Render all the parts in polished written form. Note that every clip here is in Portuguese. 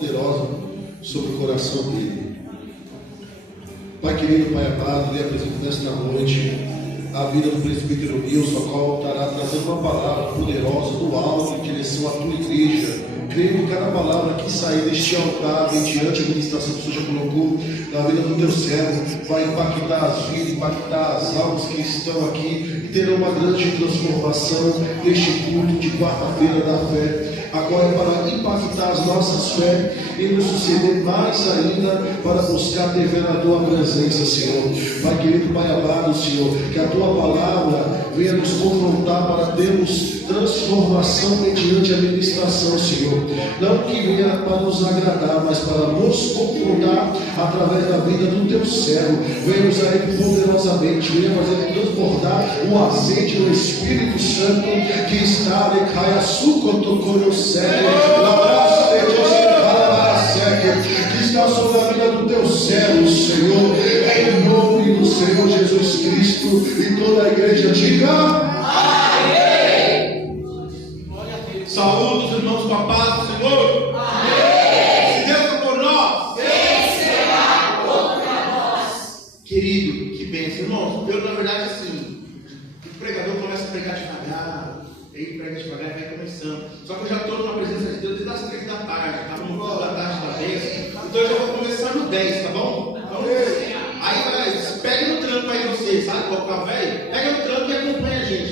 poderosa sobre o coração dele. Pai querido, Pai amado, lhe apresento nesta noite a vida do presbítero Nilson, a qual estará trazendo uma palavra poderosa do alto em direção à tua igreja. Creio que cada palavra que sair deste altar, mediante a ministração que o Senhor já colocou na vida do teu servo, vai impactar as vidas, impactar as almas que estão aqui e terão uma grande transformação neste culto de quarta-feira da fé. Agora é para impactar as nossas fé e nos suceder mais ainda para buscar ter fé na tua presença, Senhor. Pai querido, Pai amado, Senhor, que a tua palavra venha nos confrontar para termos transformação mediante a ministração, Senhor. Não que venha para nos agradar, mas para nos confrontar através da vida do teu servo. Venha nos aí poderosamente, venha fazer transbordar o azeite do Espírito Santo que está em Caiaçuca, tocou no céu, que está sobre a vida do teu servo, Senhor, em nome do Senhor Jesus Cristo. E toda a igreja diga amém. Saúde os irmãos com a paz do Senhor. Amém. Se Deus é por nós, quem será contra nós? Querido, que bênção, irmãos. Eu, na verdade, assim, o pregador começa a pregar devagar, aí prega devagar e vai começando. Só que eu já estou na presença de Deus desde as 3 da tarde, tá no final da tarde da bênção. Então eu já vou começar no 10, tá bom? Então, aí vai, pega no tranco aí você, sabe qual é o velho? Pega no tranco e acompanha a gente.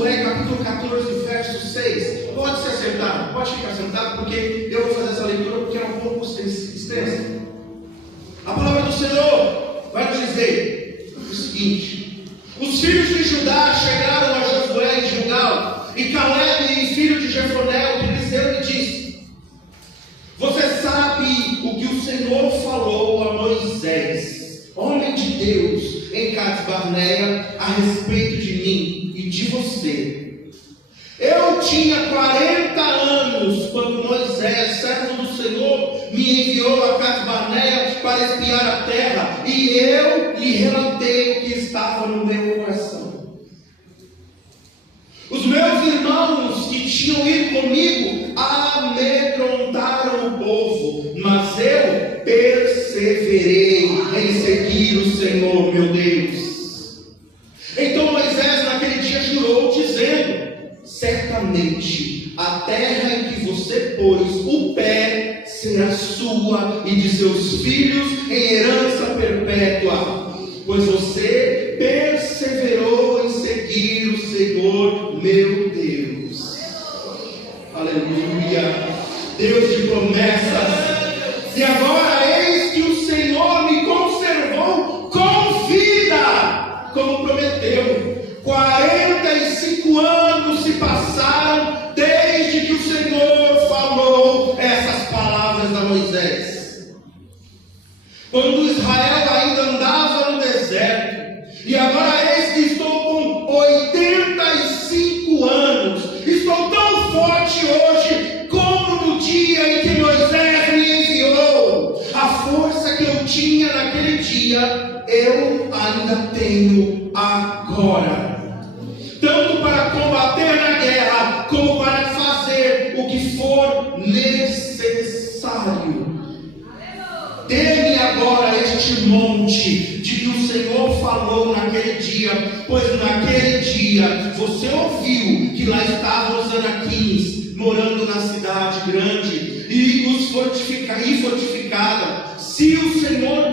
Josué, capítulo 14, verso 6. Pode se acertar, pode ficar sentado, porque eu vou fazer essa leitura porque é um pouco extensa. A palavra do Senhor vai nos dizer o seguinte: os filhos de Judá chegaram a Josué em Gilgal, e Caleb, filho de Jefoné, o quenizeu, lhe disse: você sabe o que o Senhor falou a Moisés, homem de Deus, em Cades Barneia, a respeito de mim e de você. Eu tinha 40 anos quando Moisés, servo do Senhor, me enviou a Cades Barneia para espiar a terra, e eu lhe relatei o que estava no meu coração. Os meus irmãos que tinham ido comigo amedrontaram o povo, mas eu perseverei em seguir o Senhor meu Deus. Então Moisés naquele dia jurou, dizendo: certamente a terra em que você pôs o pé será sua e de seus filhos em herança perpétua, pois você perseverou em seguir o Senhor meu Deus. Aleluia. Deus de promessas. E agora eis que o Senhor me conservou com vida, como prometeu. 45 anos se passaram desde que o Senhor falou essas palavras a Moisés. Quando Israel ainda andava no deserto, e agora eis que estou com 85 anos. Estou tão forte hoje como no dia em que Moisés me enviou. A força que eu tinha naquele dia, eu ainda tenho agora, tanto para combater na guerra, como para fazer o que for necessário. Dê-me agora este monte de que o Senhor falou naquele dia, pois naquele dia você ouviu que lá estavam os anaquins morando na cidade grande e fortificada. Se o Senhor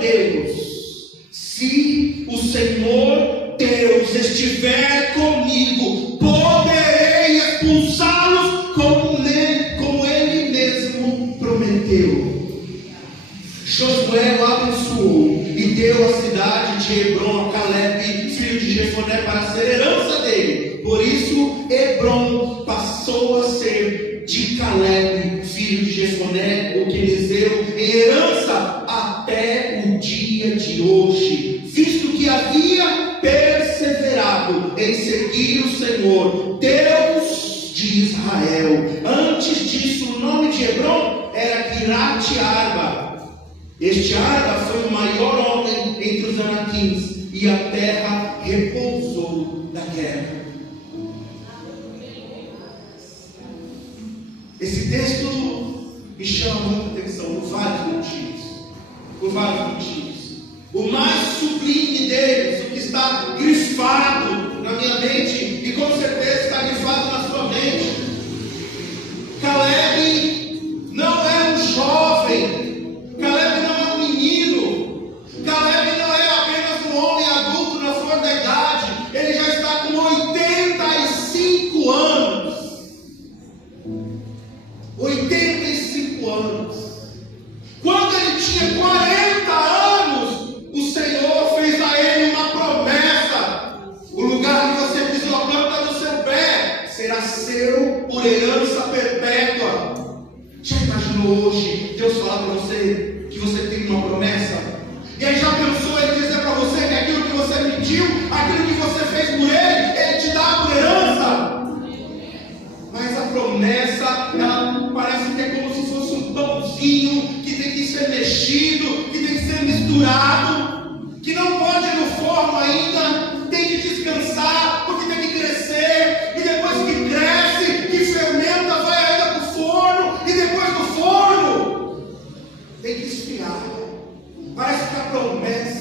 Deus estiver comigo, poderei expulsá-los como ele mesmo prometeu. Josué o abençoou e deu a cidade de Hebrom a Caleb, filho de Jefoné, para ser herança dele. Por isso Hebrom passou a ser de Caleb, filho de Jefoné, o quenizeu, em herança até o dia de hoje, visto que havia perseverado em seguir o Senhor, Deus de Israel. Antes disso, o nome de Hebrom era Quiriate Arba. Este Arba foi o maior homem entre os anaquins, e a terra repousou da guerra. Esse texto me chama muita atenção por vários motivos. O mais sublime deles, o que está grifado na minha mente, e com certeza está grifado na sua mente: Caleb não é um jovem, Caleb não é um menino, Caleb não é apenas um homem adulto na flor da idade, ele já está com 85 anos. 85 anos. Quando ele tinha 40 anos, o Senhor fez a ele uma promessa: o lugar que você pisou a planta do seu pé será seu por herança perpétua. Já imaginou hoje Deus falar para você que você tem uma promessa? E aí já pensou ele dizer para você que aquilo que você pediu, aquilo que você fez por ele te dá por herança? Mas a promessa, ela parece que é como se fosse um pãozinho que tem que ser mexido, que tem que ser misturado, que não pode ir no forno ainda, tem que descansar, porque tem que crescer, e depois que cresce, que fermenta, vai ainda para o forno, e depois do forno tem que esfriar. Parece que a promessa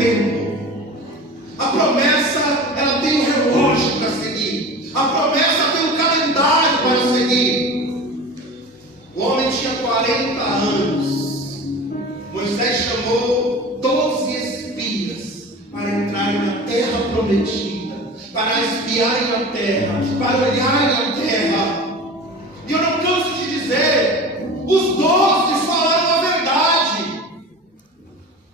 tempo. A promessa, ela tem um relógio para seguir. A promessa tem um calendário para seguir. O homem tinha 40 anos. Moisés chamou 12 espias para entrarem na terra prometida, para espiarem a terra, para olharem a terra. E eu não canso de dizer, os 12 falaram a verdade.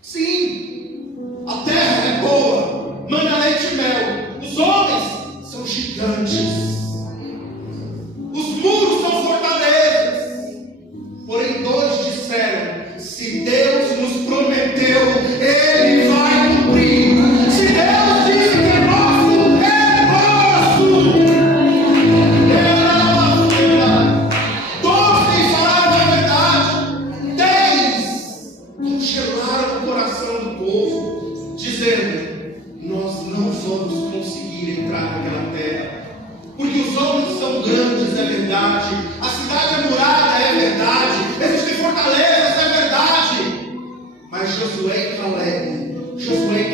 Sim, a terra é boa, mana leite e mel. Os homens são gigantes. Os muros são fortalezas. Porém, 2 disseram: se Deus nos prometeu, Ele vai cumprir. Se Deus disse que é nosso, é nosso. 12 falaram a verdade. 10 congelaram o coração do povo, dizendo: nós não vamos conseguir entrar naquela terra, porque os homens são grandes, é verdade. A cidade é murada, é verdade. Existem fortalezas, é verdade. Mas Josué e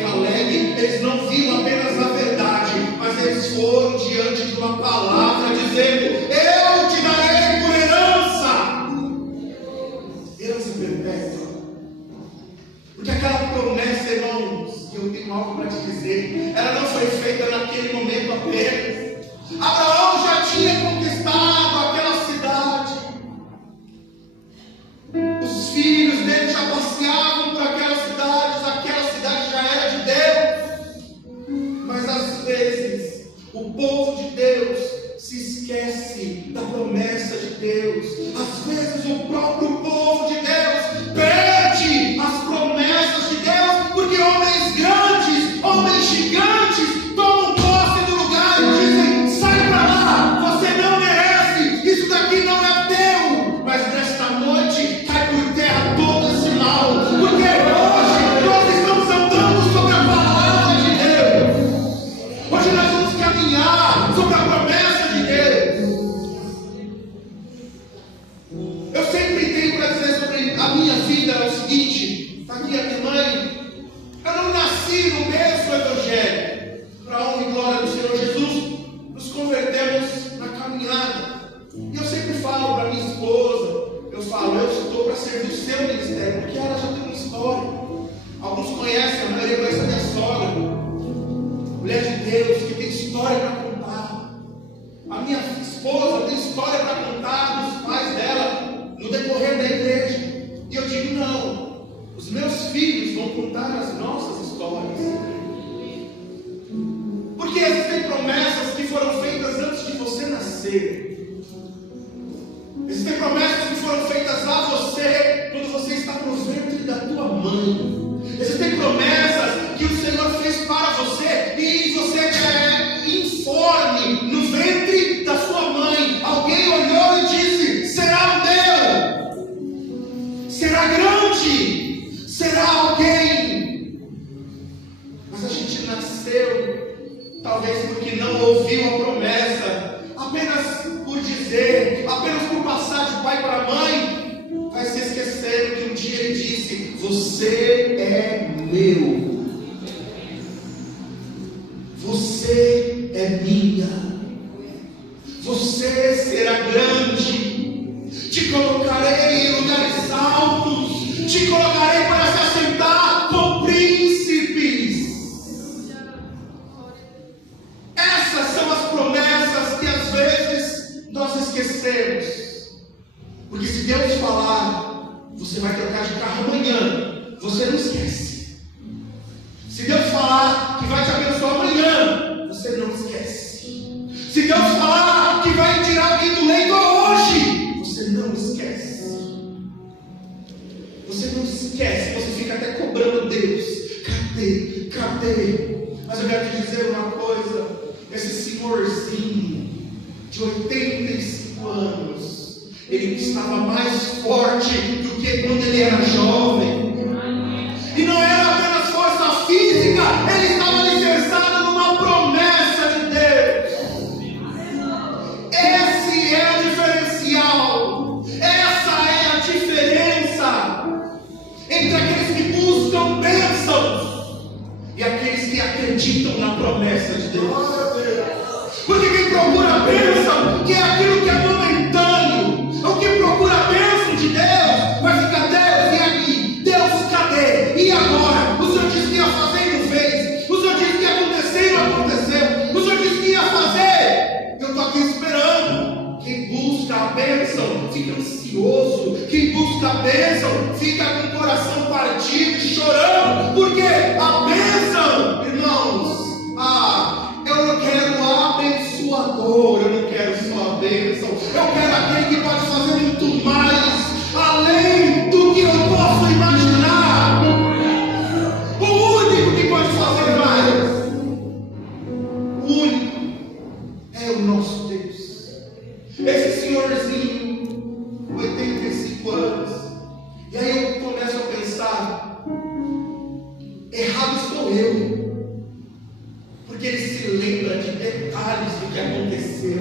Caleb, eles não viram apenas a verdade, mas eles foram diante de uma palavra, dizendo: eu te darei por herança perpétua. Porque aquela promessa, irmãos, que eu tenho algo para te dizer, ela não foi feita naquele momento apenas. Abraão já tinha conquistado aquela cidade. Os filhos dele já passeavam por aquelas cidade já era de Deus. Mas às vezes o povo de Deus se esquece da promessa de Deus. Às vezes o próprio povo de Deus perde as promessas de Deus, porque homens grandes, homens gigantes tomam posse do lugar e dizem: sai para lá, você não merece, isso daqui não é teu. Mas nesta noite cai por terra todo esse mal, porque hoje nós estamos andando sobre a palavra de Deus. Hoje nós vamos caminhar sobre a promessa de Deus. Eu sempre tenho para dizer sobre a minha vida é o seguinte: está aqui a minha mãe. Eu não nasci no berço evangélico. Para a honra e glória do Senhor Jesus, nos convertemos na caminhada. E eu sempre falo para minha esposa, eu estou para servir o seu ministério, porque ela já tem uma história. Alguns conhecem, a maioria conhece a minha sogra, mulher de Deus, que tem história para contar. A minha esposa tem história para contar dos pais dela no decorrer da igreja. E eu digo: não, os meus filhos vão contar as nossas histórias. Porque existem promessas que foram feitas antes de você nascer. Existem promessas que foram feitas a você quando você está no ventre da tua mãe. Existem promessas que o Senhor fez para você e você é informe no ventre da sua mãe. Alguém olhou e disse: será meu, será grande, será alguém. Mas a gente nasceu, talvez porque não ouviu a promessa, apenas por dizer, apenas por passar de pai para mãe, vai se esquecendo que um dia ele disse: você é meu, você é minha, você será grande, te colocarei em lugares altos, te colocarei para se assentar com príncipes. Essas são as promessas que às vezes nós esquecemos. Porque se Deus falar, você vai trocar de carro amanhã, você não esquece. Se Deus falar que vai te abençoar amanhã, você não esquece. Se Deus falar que vai tirar alguém do leito hoje, você não esquece. Você não esquece, você fica até cobrando Deus: cadê? Mas eu quero te dizer uma coisa: esse senhorzinho de 85 anos, ele estava mais forte do que quando ele era jovem. E não era apenas força física, ele estava alicerçado numa promessa de Deus. Esse é o diferencial. Essa é a diferença entre aqueles que buscam bênçãos aqueles que acreditam na promessa de Deus. Porque quem procura a bênção, que é aquilo que é momentâneo, o que procura a bênção de Deus, vai ficar: Deus, e aqui? Deus, cadê? E agora? O Senhor disse que ia fazer e não fez. O Senhor disse que ia acontecer e não aconteceu. O Senhor disse que ia fazer. Eu estou aqui esperando. Quem busca a bênção fica ansioso. Quem busca a bênção fica com o coração partido, chorando. Porque a bênção, irmãos, eu não quero abençoador, eu não quero só a bênção, eu quero aquele que pode fazer muito mais, além do que eu posso imaginar. O único que pode fazer mais, o único, é o nosso Deus. Esse senhorzinho, 85 anos, e aí eu começo a pensar: errado estou eu. Porque ele se lembra de detalhes do que aconteceu.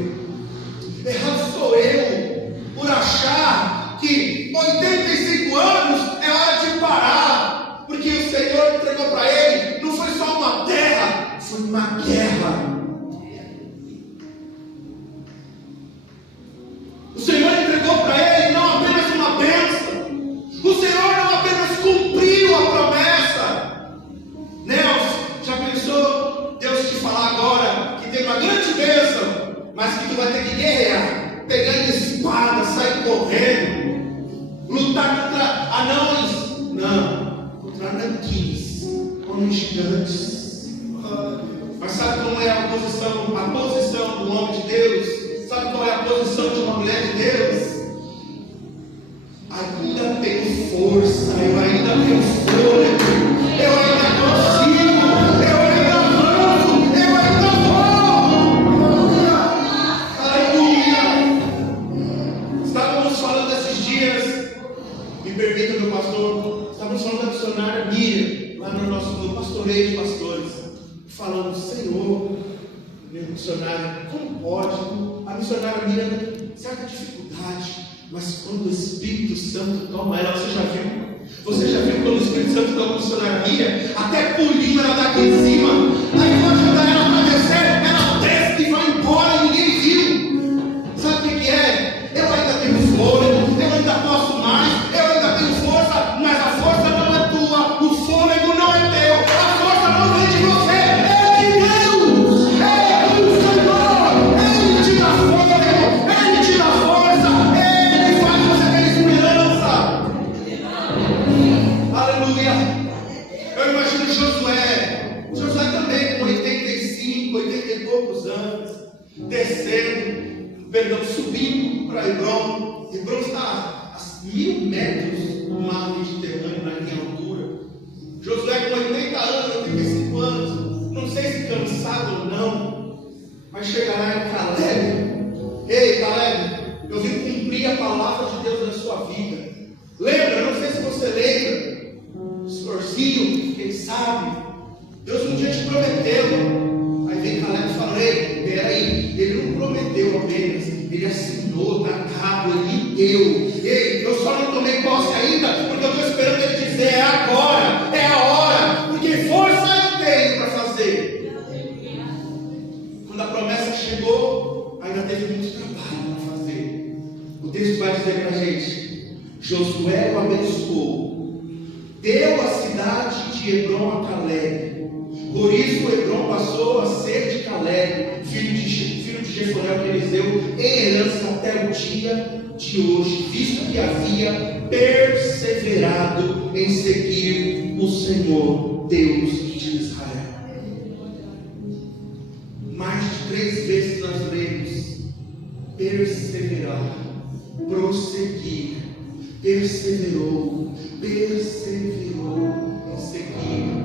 Errado sou eu por achar que 85 anos é hora de parar. Porque o Senhor entregou para ele, não foi só uma terra, foi uma guerra. O Senhor entregou para ele não apenas uma bênção. O Senhor não apenas cumpriu a promessa. Nelson, já pensou Deus te falar agora que tem uma grande bênção, mas que tu vai ter que guerrear, pegando espada, sair correndo, lutar contra anões? Não, contra ananquins, homens gigantes. Mas sabe como é a posição do homem de Deus? Sabe qual é a posição de uma mulher de Deus? Ainda tenho força, eu ainda tenho fôlego, eu ainda consigo, eu ainda avanço, eu ainda vou. Aleluia! Estávamos falando esses dias, me permita, meu pastor, estávamos falando da missionária Miriam, lá no pastoreio de pastores, falando: Senhor, meu missionário, como pode? A missionária Miriam tem certa dificuldade, mas quando o Espírito Santo toma ela, você já viu? Você já viu quando o Espírito Santo toma a missionária Miriam? Até pulinho ela dá aqui em cima. Aí quando ajudar ela para descer, ela desce e vai embora e ninguém viu. Sabe o que é? Eu ainda tenho fôlego, eu ainda posso mais, eu ainda tenho força, mas a força não é tua, o fôlego não é teu, a força não vem de você, é de Deus, é do Senhor. Ele te dá fôlego, Ele te dá força, Ele faz você ter esperança. Aleluia. Eu imagino Josué também com 85, 80 e poucos anos, subindo para Hebron. Hebron está a 1000 metros do mar Mediterrâneo, naquela altura. Josué com 80 anos, 85 anos, não sei se cansado ou não, mas chega lá em Caleb. Ei, Caleb, eu vim cumprir a palavra de Deus na sua vida. Lembra? Não sei se você lembra, senhorzinho, quem sabe, Deus um dia te prometeu. Aí vem Caleb e fala: ei, peraí, ele não prometeu apenas, ele assinou, na tábua, ele deu. Ei, eu só não tomei posse ainda, porque eu estou esperando ele dizer: é agora, é a hora, porque força eu tenho para fazer. Quando a promessa chegou, ainda teve muito trabalho para fazer. O texto vai dizer para a gente: Josué o abençoou, deu a cidade de Hebron a Caleb. Por isso Hebron passou a ser de Caleb, filho de Jefoné, que eles deu em herança até o dia de hoje, visto que havia perseverado em seguir o Senhor, Deus de Israel. Mais de 3 vezes nós lemos perseverar, prosseguir, perseverou em seguir.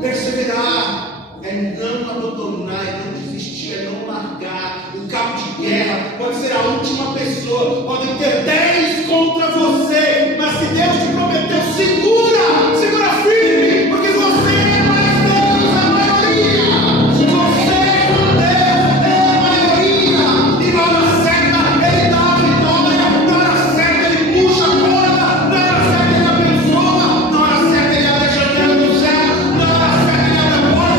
Perseverar é não abandonar, é não desistir, é não largar. O cabo de guerra pode ser a última pessoa, podem ter 10 contra você, mas se Deus te prometeu, segura firme, porque você é mais Deus, a maioria. Você com Deus é a maioria, e na hora certa Ele dá a vitória, na hora certa Ele puxa a corda, na hora certa Ele abençoa, na hora certa Ele abre a janela do céu, na hora certa Ele abre a porta.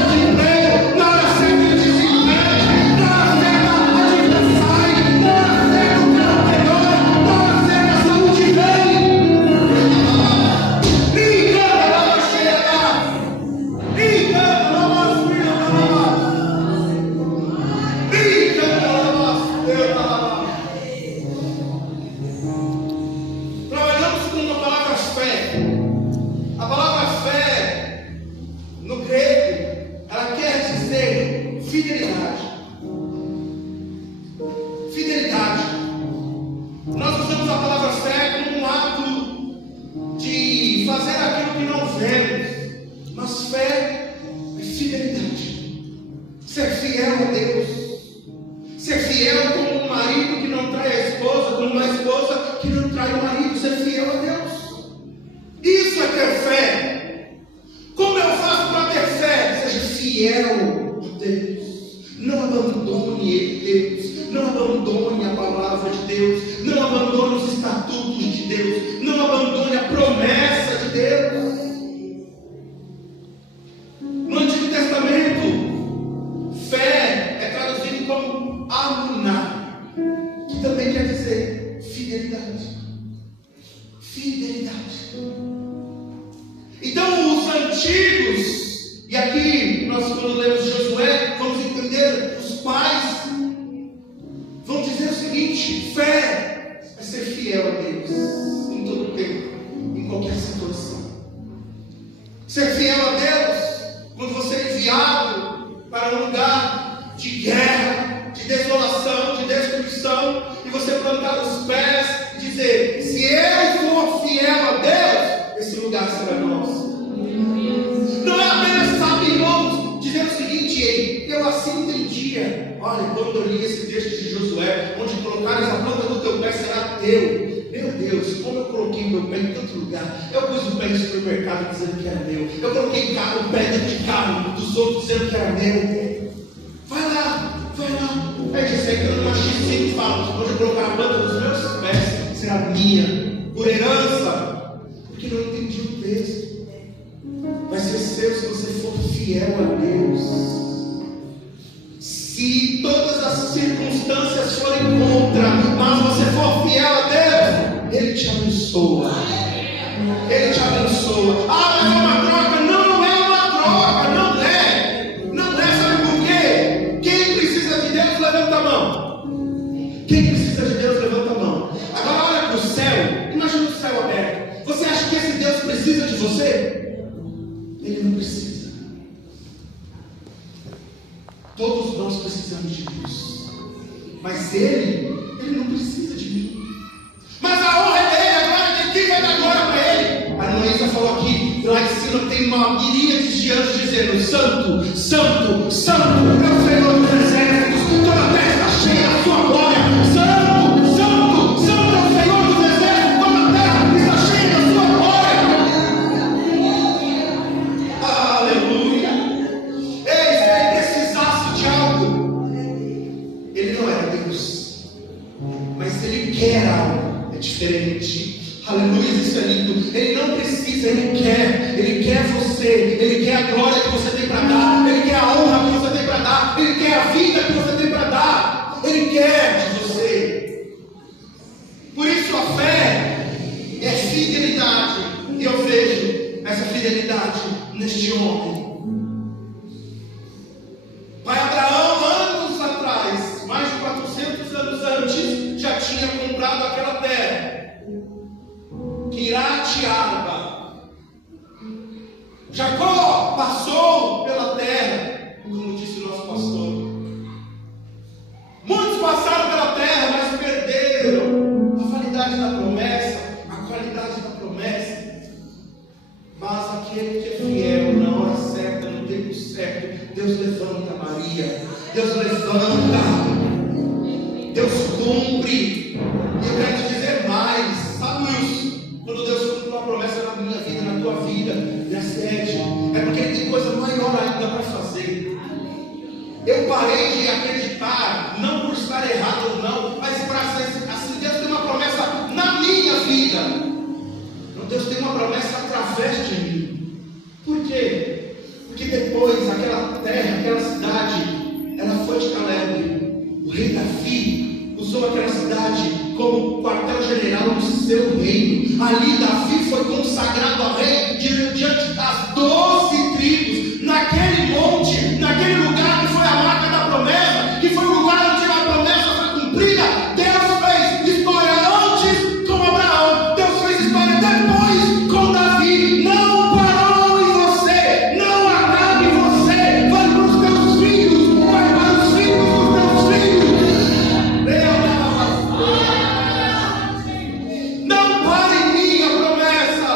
Fidelidade. Ser fiel a Deus. Ser fiel como um marido que não trai a esposa, como uma esposa que não trai o marido. Ser fiel a Deus. Isso é ter fé. Como eu faço para ter fé? Seja fiel a Deus. Não abandone Deus. Não abandone a palavra de Deus. Não abandone os estatutos de Deus. Não abandone a promessa de Deus. No Antigo Testamento, fé é traduzido como amuná, que também quer dizer fidelidade. Fidelidade. Então os antigos, e aqui nós quando lemos Josué, vamos entender, os pais vão dizer o seguinte: fé é ser fiel a Deus em todo tempo, em qualquer situação. Ser fiel a Deus quando você é enviado para um lugar de guerra, de desolação, de destruição, e você plantar os pés e dizer: se eu for fiel a Deus, esse lugar será nosso. Não é apenas, sabe, irmãos, dizer o seguinte: ei, eu assim entendia. Olha, quando eu li esse texto de Josué, onde colocares a planta do teu pé será teu. Meu Deus, como eu coloquei meu pé em tanto lugar. Eu pus o pé no supermercado dizendo que era meu. Eu coloquei o pé dentro de carro dos outros dizendo que era meu. Vai lá, vai lá. Aí disse aí que eu não achei sempre falo. Onde eu colocar a planta dos meus pés será minha, por herança. Porque não entendi o texto. Vai ser seu se você for fiel a Deus. Se todas as circunstâncias forem contra, mas você for fiel a Deus, Ele te abençoa. Ele te abençoa. Ah, mas é uma troca? Não, não é uma troca. Não é. Não é, sabe por quê? Quem precisa de Deus, levanta a mão. Quem precisa de Deus, levanta a mão. Agora olha para o céu. Imagina o céu aberto. Você acha que esse Deus precisa de você? Ele não precisa. Todos nós precisamos de Deus, mas Ele não precisa de mim. Mas a honra é dele, agora tem quem vai dar glória para Ele. A Noísa falou aqui, lá em cima tem uma miríade de anjos dizendo: Santo, Santo, Santo é o Senhor dos exércitos, toda a terra está cheia da sua glória. Santo, Santo, Santo é o Senhor dos exércitos, toda a terra está cheia da sua glória. Aleluia. Ei, se ele precisasse de algo, ele não era Deus, mas ele quer algo, é diferente. Aleluia, isso é lindo. Ele não precisa, ele quer você, ele quer a glória que você tem para dar, ele quer a honra que você tem para dar, ele quer a vida que você tem para dar, ele quer de você. Por isso a fé é fidelidade, e eu vejo essa fidelidade neste homem. Pai Abraão, anos atrás, mais de 400 anos antes, já tinha comprado aquela terra, Quiriat Arba. Jacó passou pela terra, como disse o nosso pastor. Muitos passaram pela terra, mas perderam a validade da promessa, a qualidade da promessa. Mas aquele que é fiel na hora certa, no tempo certo, Deus levanta Maria, Deus levanta, Deus cumpre. E eu quero te dizer mais, sabe isso? Quando Deus cumpre uma promessa na minha vida, na tua vida, me acede, é porque Ele tem coisa maior ainda para fazer. Eu parei de acreditar, não por estar errado ou não, mas para assim, Deus tem uma promessa na minha vida. Deus tem uma promessa através de mim. Por quê? Porque depois aquela terra, aquela cidade, ela foi de Caleb. O rei Davi usou aquela cidade como quartel-general do seu reino. Ali Davi foi consagrado a rei diante das 12 tribos, naquele monte, naquele lugar que foi a marca da promessa, que foi o lugar onde a promessa foi cumprida. Deus fez história antes com Abraão, Deus fez história depois com Davi. Não parou em você, não acaba em você, vai para os teus filhos, vai para os filhos dos teus filhos. Não pare em mim a promessa,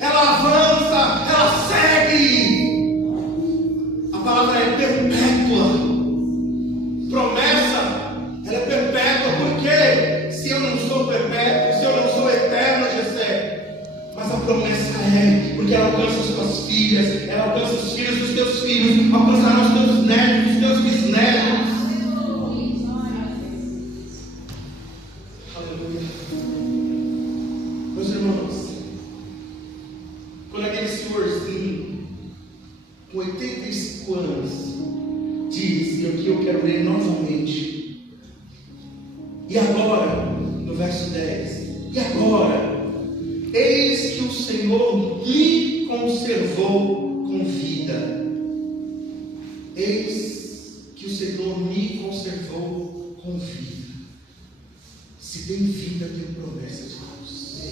ela alcança os filhos dos teus filhos, alcançará os teus netos, os teus bisnetos. Aleluia. Meus irmãos, quando aquele senhorzinho com 85 anos diz, e aqui eu quero ler novamente, e agora, no verso 10, e agora, eis que o Senhor me conservou com vida. Eis que o Senhor me conservou com vida. Se tem vida, tem promessa de Deus.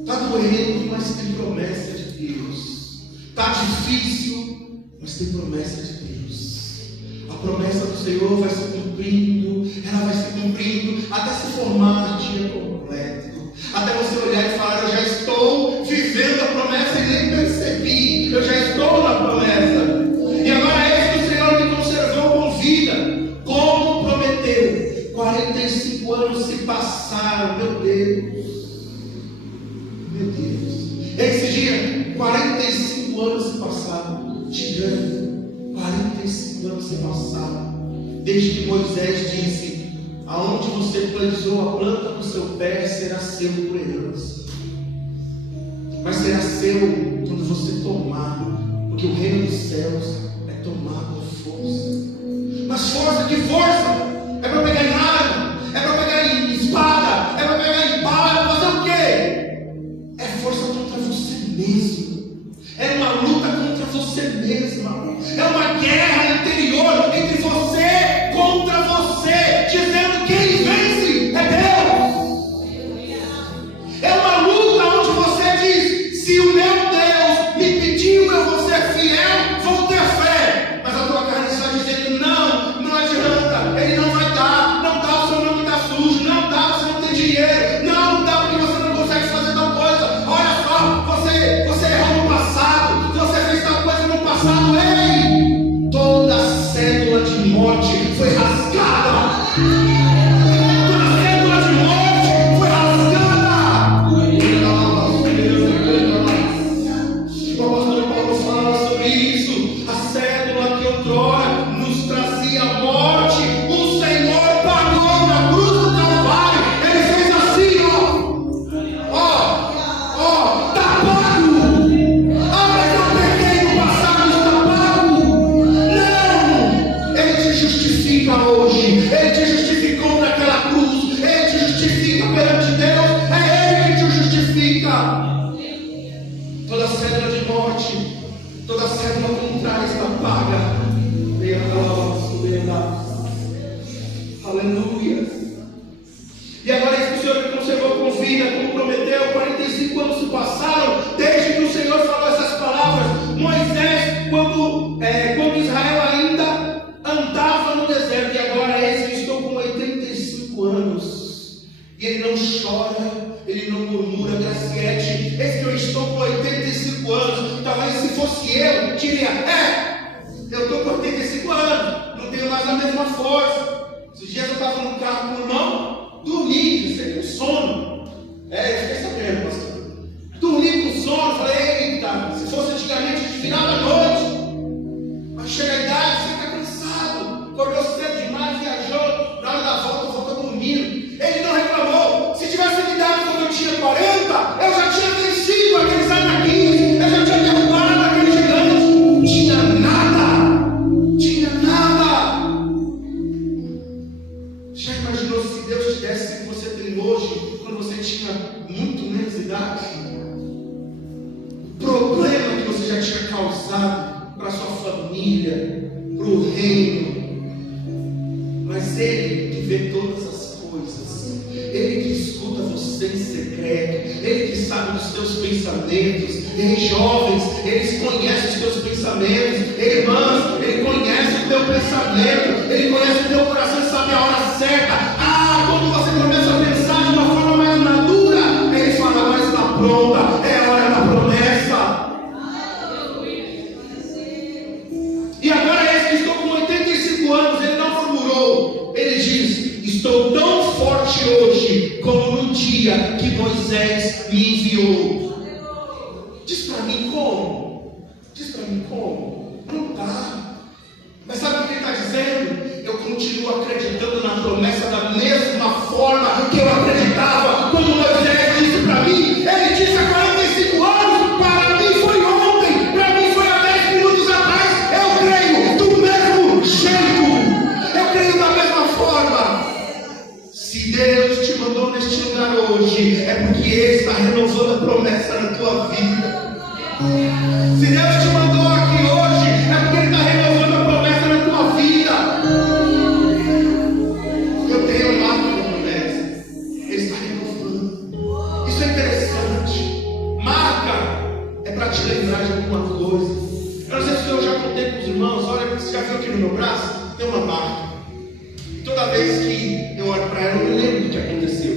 Está doendo, mas tem promessa de Deus. Está difícil, mas tem promessa de Deus. A promessa do Senhor vai se cumprindo, ela vai se cumprindo até se formar de dia completo. Até você olhar e falar, eu já estou vivendo a promessa e nem percebi, eu já estou na promessa. E agora é que o Senhor me conservou com vida, como prometeu. 45 anos se passaram, meu Deus. Meu Deus. Esse dia, 45 anos se passaram. Tirando, 45 anos se passaram. Desde que Moisés disse, aonde você plantou a planta do seu pé, será seu por herança. Mas será seu quando você tomar, porque o reino dos céus é tomar com força. Mas força, que força? É para pegar em arma, é para pegar em espada, é para pegar em pau, é para fazer o quê? É força contra você mesmo, é uma luta contra você mesma, é uma guerra interior entre você contra você, dizendo quem vence é Deus. É uma luta onde você diz, se o meu Deus me pediu, eu vou ser fiel, vou ter fé. Mas a tua carne está dizendo, não adianta, ele não vai dar, não dá, o seu nome está sujo, não dá, você não tem dinheiro, não dá porque você não consegue fazer tal coisa. Olha só, você errou no passado, você fez tal coisa no passado, ei! Toda a cédula de morte foi rasgada. Toda a cédula de morte foi rasgada. O apóstolo Paulo fala sobre isso. A cédula que outrora nos trazia morte, o Senhor pagou na cruz do Calvário. Ele fez assim, ó, tá pago. Mas eu peguei no passado, está pago. Não, ele te justifica hoje. Ele te justificou naquela cruz. Ele te justifica perante Deus. É Ele que te justifica. Toda cédula de morte, toda cédula contrária está paga. Aleluia. E agora é que o Senhor me conservou com vida, como prometeu. 45 anos se passaram desde que o Senhor falou essas palavras. Moisés, quando Israel ainda andava no deserto, e agora estou com 85 anos. E ele não chora, ele não murmura, Graciete, esse que eu estou com 85 anos. Talvez se fosse eu, diria, eu estou com 85 anos, não tenho mais a mesma força. Esses dias eu estava no carro com o irmão, dormi, com sono. Eu fiquei sabendo, pastor. Dormi com sono, falei, eita, se fosse antigamente a gente virava a noite. Mas chega a idade, você fica cansado, acordou cedo demais, viajou, na hora da volta dormindo. Ele não reclamou. Se tivesse me dado quando eu tinha 40, eu já tinha vencido aqueles anaquins, eu já tinha derrubado aqueles gigantes. Tinha nada. Já imaginou se Deus te desse o que você tem hoje, quando você tinha muito menos idade? O problema que você já tinha causado para sua família, para o reino. Mas Ele que vê todas as coisas, Ele que escuta você em secreto, Ele que sabe dos teus pensamentos. Ei, jovens, Ele conhece os teus pensamentos. Ei, irmãs, Ele conhece o teu pensamento, Ele conhece o teu coração e sabe a hora certa. Quando você começa a pensar de uma forma mais madura, Ele fala, agora está pronta, é a hora da promessa. E agora esse que estou com 85 anos, ele não murmurou. Ele diz, estou tão forte hoje como no dia que Moisés me enviou. Diz para mim como? assim, como? Não está. Mas sabe o que ele está dizendo? Eu continuo acreditando na promessa da mesma forma que eu acreditava quando Moisés disse para mim. Ele disse há 45 anos, para mim foi ontem, para mim foi há 10 minutos atrás. Eu creio do mesmo jeito, eu creio da mesma forma. Se Deus te mandou neste lugar hoje, é porque Ele está renovando a promessa na tua vida. Se Deus te mandou aqui hoje, é porque Ele está renovando a promessa na tua vida. Eu tenho a marca da promessa. Ele está renovando. Isso é interessante. Marca é para te lembrar de alguma coisa. Eu não sei se eu já contei com os irmãos. Olha, você já viu aqui no meu braço? Tem uma marca. Toda vez que eu olho para ela, eu não lembro do que aconteceu.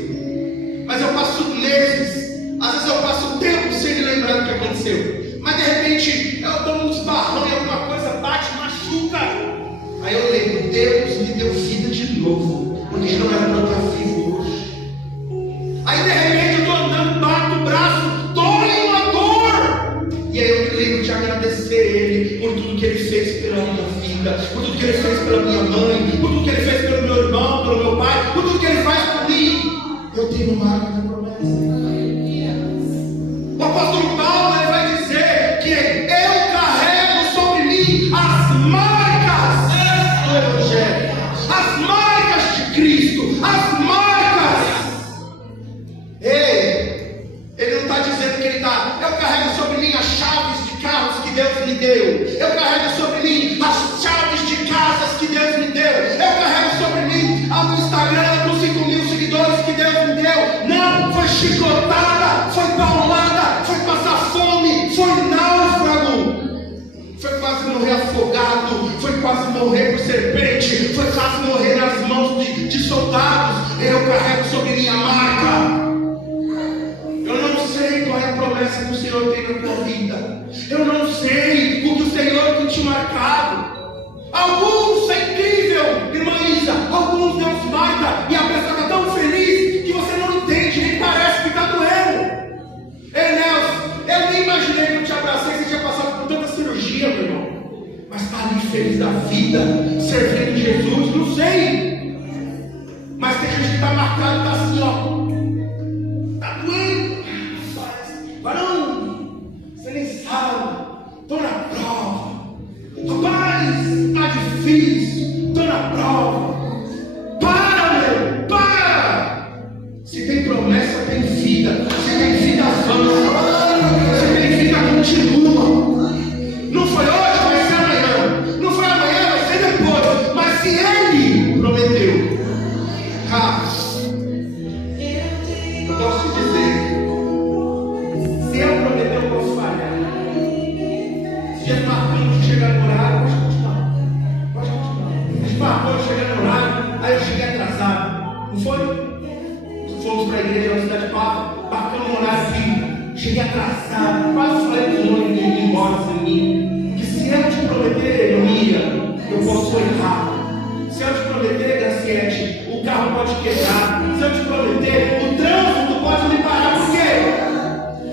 Mas eu passo meses, às vezes eu passo tempo sem me lembrar do que aconteceu. Mas de repente eu dou um esbarrão e alguma coisa bate, machuca. Aí eu lembro, Deus me deu vida de novo, porque não era para eu estar vivo hoje. Aí de repente eu estou andando, bato o braço, dói uma dor. E aí eu me lembro de agradecer Ele por tudo que Ele fez pela minha vida, por tudo que Ele fez pela minha mãe, por tudo que Ele fez pelo meu irmão, pelo meu pai, por tudo que Ele faz por mim. Eu tenho uma marca da promessa. O apóstolo Paulo ele vai dizer que eu carrego sobre mim as marcas do Evangelho, as marcas de Cristo, as marcas. Ei, ele não está dizendo que ele está. Eu carrego sobre mim as chaves de carros que Deus me deu. Eu carrego sobre mim as chaves de casas que Deus me deu. Eu carrego sobre mim o Instagram com 5.000 seguidores que Deus me deu. Não, foi chicotada, foi paulada, foi passar fome, foi náufrago, foi quase morrer afogado, foi quase morrer por serpente, foi quase morrer nas mãos de soldados. Eu carrego sobre mim a marca. Eu não sei qual é a promessa que o Senhor tem na tua vida. Eu não sei o que o Senhor tem te marcado. Alguns é incrível, irmã Isa. Alguns Deus marca e a pessoa está tão feliz que você não entende, nem parece que está doendo. Ei, Nelson, eu nem imaginei que eu te abracei, você tinha passado por tanta cirurgia, meu irmão. Mas está ali feliz da vida, servindo Jesus, não sei. Mas tem gente que está marcado, está assim, ó. Está doendo. Varão, você nem sabe. Estou na prova. Rapaz, está difícil. Estou na prova. Para, meu, para. Se tem promessa, tem vida. Se tem vida, avança. Se tem vida, continua. Não foi hoje, vai ser amanhã. Não foi amanhã, vai ser depois. Mas se Ele prometeu, eu posso dizer, se Ele prometeu, eu posso falhar. Se Ele marcou de chegar no horário, pode continuar. Pode continuar. A gente marcou de chegar no horário, aí eu cheguei atrasado. Não foi? Fomos para a igreja na cidade de Papa, marcamos um horário aqui, cheguei atrasado, quase falei com o ônibus de ir embora sem mim. Que se eu te prometer, eu ia, eu posso errar. Se eu te prometer, Graciete, o carro pode quebrar. Se eu te prometer, o trânsito pode me parar. Por quê?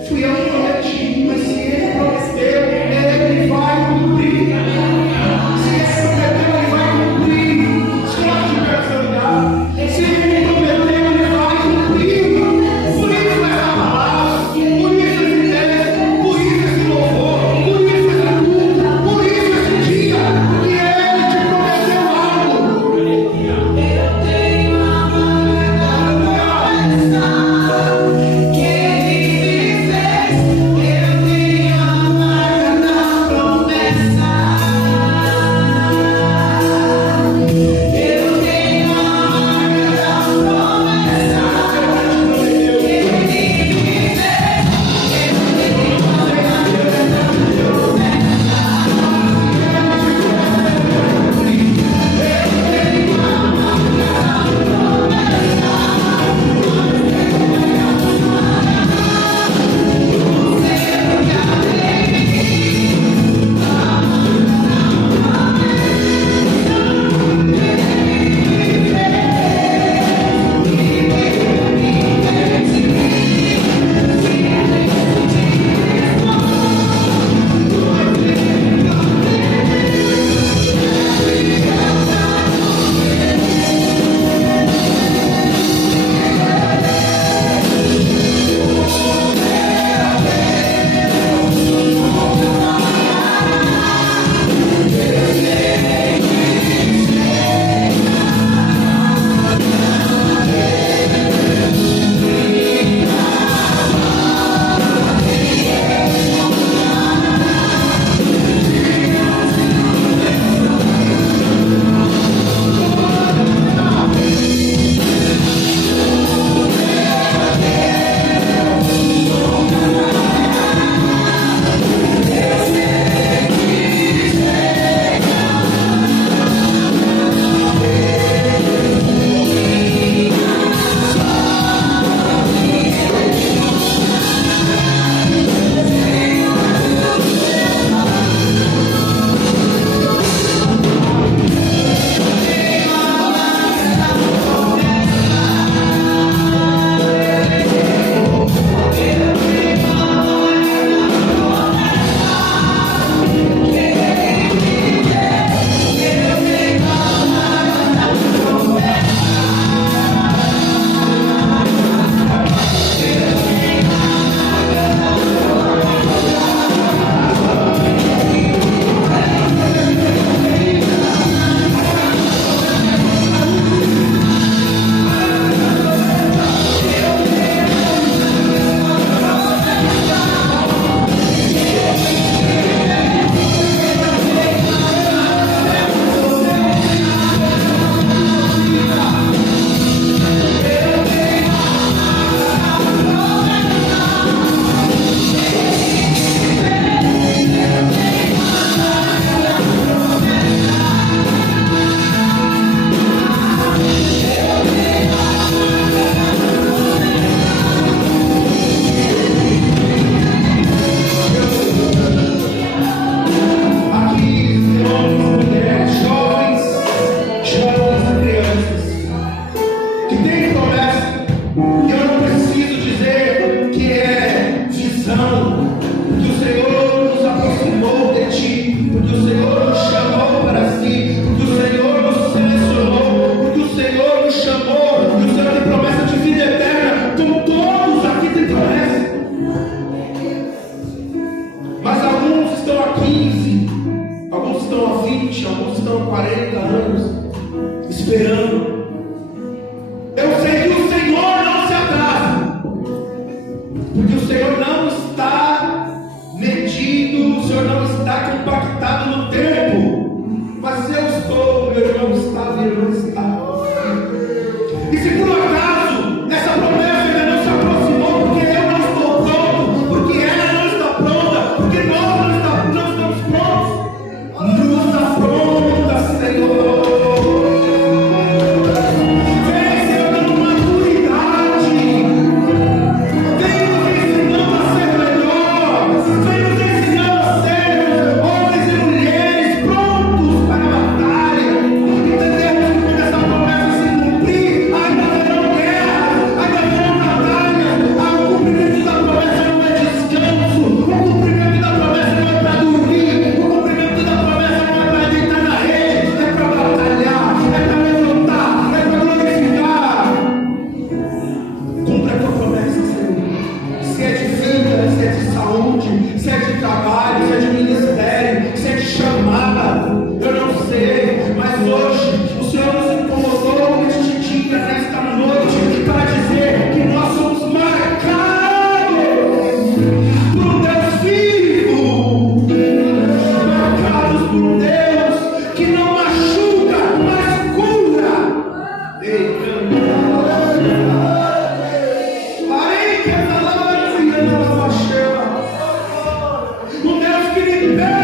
Fui eu que prometi, mas se Ele prometeu, Ele vai cumprir. Se Ele prometeu, Ele vai cumprir. Se eu estiver desandado, se Ele prometeu, Ele vai cumprir. Por isso essa palavra, por isso esse texto, por isso esse louvor, por isso essa luta, por isso esse dia, porque Ele te prometeu algo. Eu tenho a marca. 20, alguns estão há 40 anos esperando. Eu sei que o Senhor não se atrasa, porque o Senhor não está medido, o Senhor não está compactado no tempo. Mas eu estou, meu irmão está, meu irmão está. E se por acaso essa promessa ainda não se aproximou, porque eu não estou pronto, porque ela não está pronta, porque nós não estamos prontos, nos apronta, Senhor. Vem, Senhor, dando maturidade. Vem nos ensinando a ser melhor. Vem nos ensinando a ser homens e mulheres prontos para a batalha. Entendemos que quando essa promessa se cumprir, ainda haverão guerras, ainda haverão batalhas. O cumprimento da promessa não é descanso. O cumprimento da promessa não é para dormir. O cumprimento da promessa não é para deitar na rede. É para batalhar, é para levantar, é para glorificar. Cumpre a tua promessa, Senhor. Se é de vida, se é de saúde, se é de trabalho, se é de ministério, se é de chamada, eu não sei, mas hoje o Senhor nos incomodou neste dia, nesta noite, para dizer que nós somos marcados por um Deus vivo, marcados por um Deus que não machuca, mas cura. Ei, um Deus que libera.